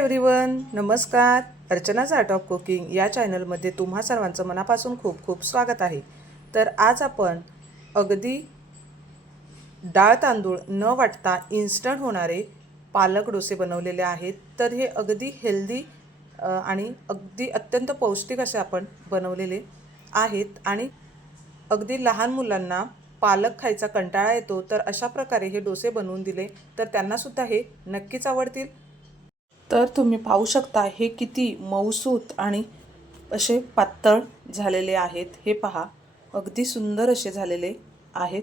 Everyone नमस्कार. अर्चनाचा art of cooking या चॅनलमध्ये तुम्हा सर्वांचं मनापासून खूप खूप स्वागत आहे. तर आज आपण अगदी डाळ तांदूळ न वाटता इन्स्टंट होणारे पालक डोसे बनवलेले आहेत. तर हे अगदी हेल्दी आणि अगदी अत्यंत पौष्टिक असे आपण बनवलेले आहेत. आणि अगदी लहान मुलांना पालक खायचा कंटाळा येतो. तर अशा प्रकारे हे डोसे बनवून दिले. तर त्यांनासुद्धा हे नक्कीच आवडतील. तर तुम्ही पाहू शकता हे किती मऊसूत आणि असे पातळ झालेले आहेत. हे पहा अगदी सुंदर असे झालेले आहेत.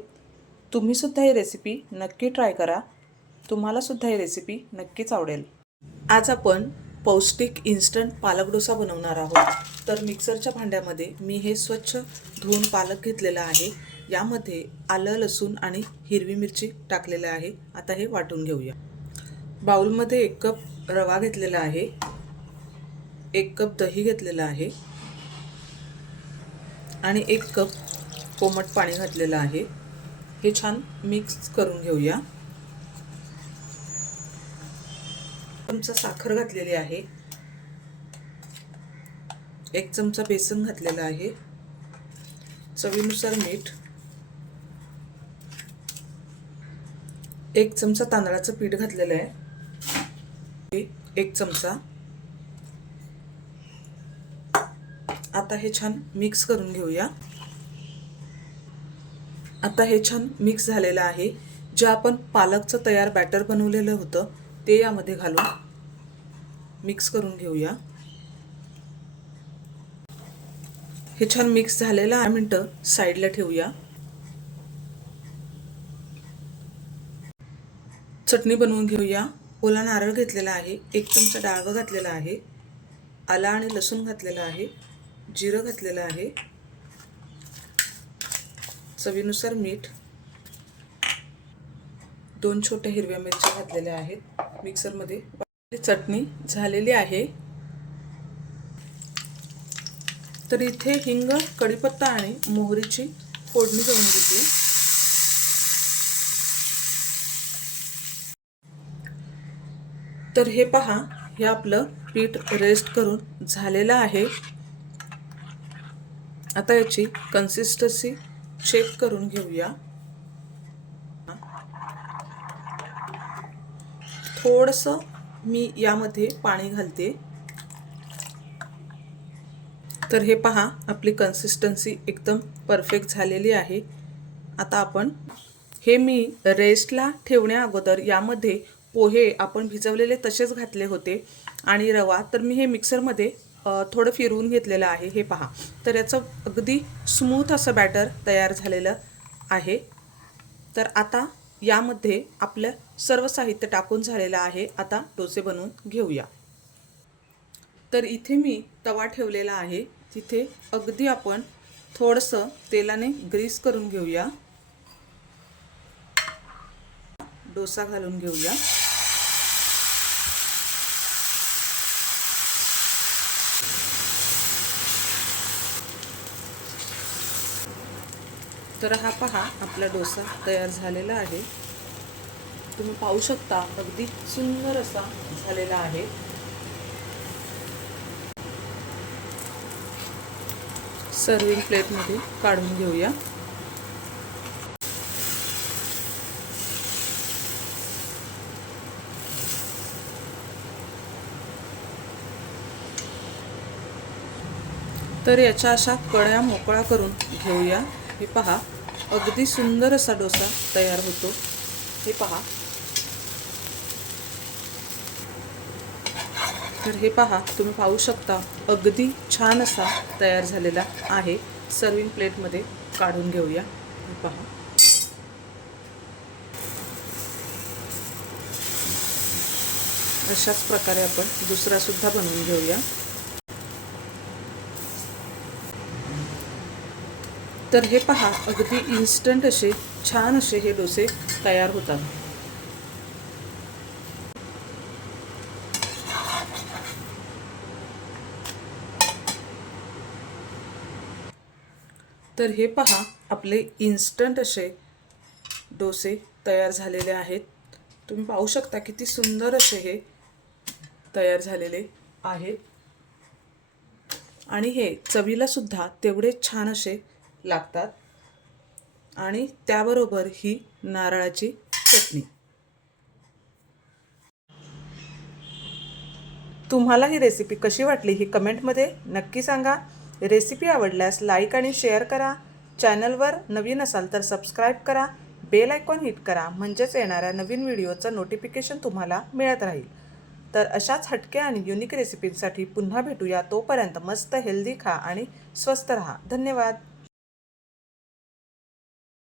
तुम्हीसुद्धा ही रेसिपी नक्की ट्राय करा. तुम्हालासुद्धा ही रेसिपी नक्कीच आवडेल. आज आपण पौष्टिक इन्स्टंट पालक डोसा बनवणार आहोत. तर मिक्सरच्या भांड्यामध्ये मी हे स्वच्छ धुवून पालक घेतलेला आहे. यामध्ये आलं लसूण आणि हिरवी मिरची टाकलेलं आहे. आता हे वाटून घेऊया. बाउलमध्ये एक कप रवा घेतलेला आहे. एक कप दही घेतलेलं आहे. आणि एक कप कोमट पाणी घातलेलं आहे. हे छान मिक्स करून घेऊया. चमचा साखर घातलेली आहे. एक चमचा बेसन घातलेला आहे. चवीनुसार मीठ. एक चमचा तांदळाचं पीठ घातलेलं आहे. एक चमचा. आता हे छान मिक्स करून घेऊया. आता हे छान मिक्स झालेलं आहे. जे आपण पालकचं तयार बॅटर बनवलेलं होतं ते यामध्ये घालून मिक्स करून घेऊया. हे छान मिक्स झालेलं आहे. मिनटं साईडला ठेवूया. चटणी बनवून घेऊया. ओला नारळ घेतलेला आहे एक चमचा डाळवं घातलेला आहे आला आणि लसूण घातलेला आहे जिरं घातलेलं आहे चवीनुसार मीठ दोन छोट्या हिरव्या मिरच्या घातलेल्या आहेत मिक्सरमध्ये चटणी झालेली आहे. तर इथे हिंग कढीपत्ता आणि मोहरीची फोडणी करून घेतली. तर हे पहा हे आपलं पीठ रेस्ट करून झालेलं आहे. आता याची कन्सिस्टन्सी चेक करून घेऊया. थोडंसं मी यामध्ये पाणी घालते. तर हे पहा आपली कन्सिस्टन्सी एकदम परफेक्ट झालेली आहे. आता आपण हे मी रेस्टला ठेवण्या अगोदर यामध्ये पोहे आपण भिजवलेले तसेच घातले होते आणि रवा तर मी हे मिक्सरमध्ये थोडं फिरवून घेतलेलं आहे हे पहा. तर याचं अगदी स्मूथ असं बॅटर तयार झालेलं आहे. तर आता यामध्ये आपलं सर्व साहित्य टाकून झालेलं आहे. आता डोसे बनवून घेऊया. तर इथे मी तवा ठेवलेला आहे. तिथे अगदी आपण थोडंसं तेलाने ग्रीस करून घेऊया. डोसा घालून घेऊया. तर हा पहा आपला डोसा तयार झालेला आहे. तुम्ही पाहू शकता अगदी सुंदर असा झालेला आहे. सर्विंग प्लेटमध्ये काढून घेऊया. तर याच्या अशा कळ्या मोकळा करून घेऊया. हे पहा. अगदी सुंदर असा डोसा तयार होतो. हे पहा. तर हे पहा तुम्ही पाहू शकता अगदी छान असा तयार झालेला आहे. सर्विंग प्लेटमध्ये काढून घेऊया. हे पहा. अशाच प्रकारे आपण दुसरा सुद्धा बनवून घेऊया. तर हे पहा अगदी इन्स्टंट असे छान असे हे डोसे तयार होतात. तर हे पहा आपले इन्स्टंट असे डोसे तयार झालेले आहेत. तुम्ही पाहू शकता किती सुंदर असे हे तयार झालेले आहेत. आणि हे चवीला सुद्धा तेवढे छान असे लागतात. आणि त्याबरोबर ही नारळाची चटणी. तुम्हाला ही रेसिपी कशी वाटली ही कमेंटमध्ये नक्की सांगा. रेसिपी आवडल्यास लाईक आणि शेअर करा. चॅनलवर नवीन असाल तर सबस्क्राईब करा. बेल आयकॉन हिट करा. म्हणजेच येणाऱ्या नवीन व्हिडिओचं नोटिफिकेशन तुम्हाला मिळत राहील. तर अशाच हटक्या आणि युनिक रेसिपींसाठी पुन्हा भेटूया. तोपर्यंत मस्त हेल्दी खा आणि स्वस्त रहा. धन्यवाद.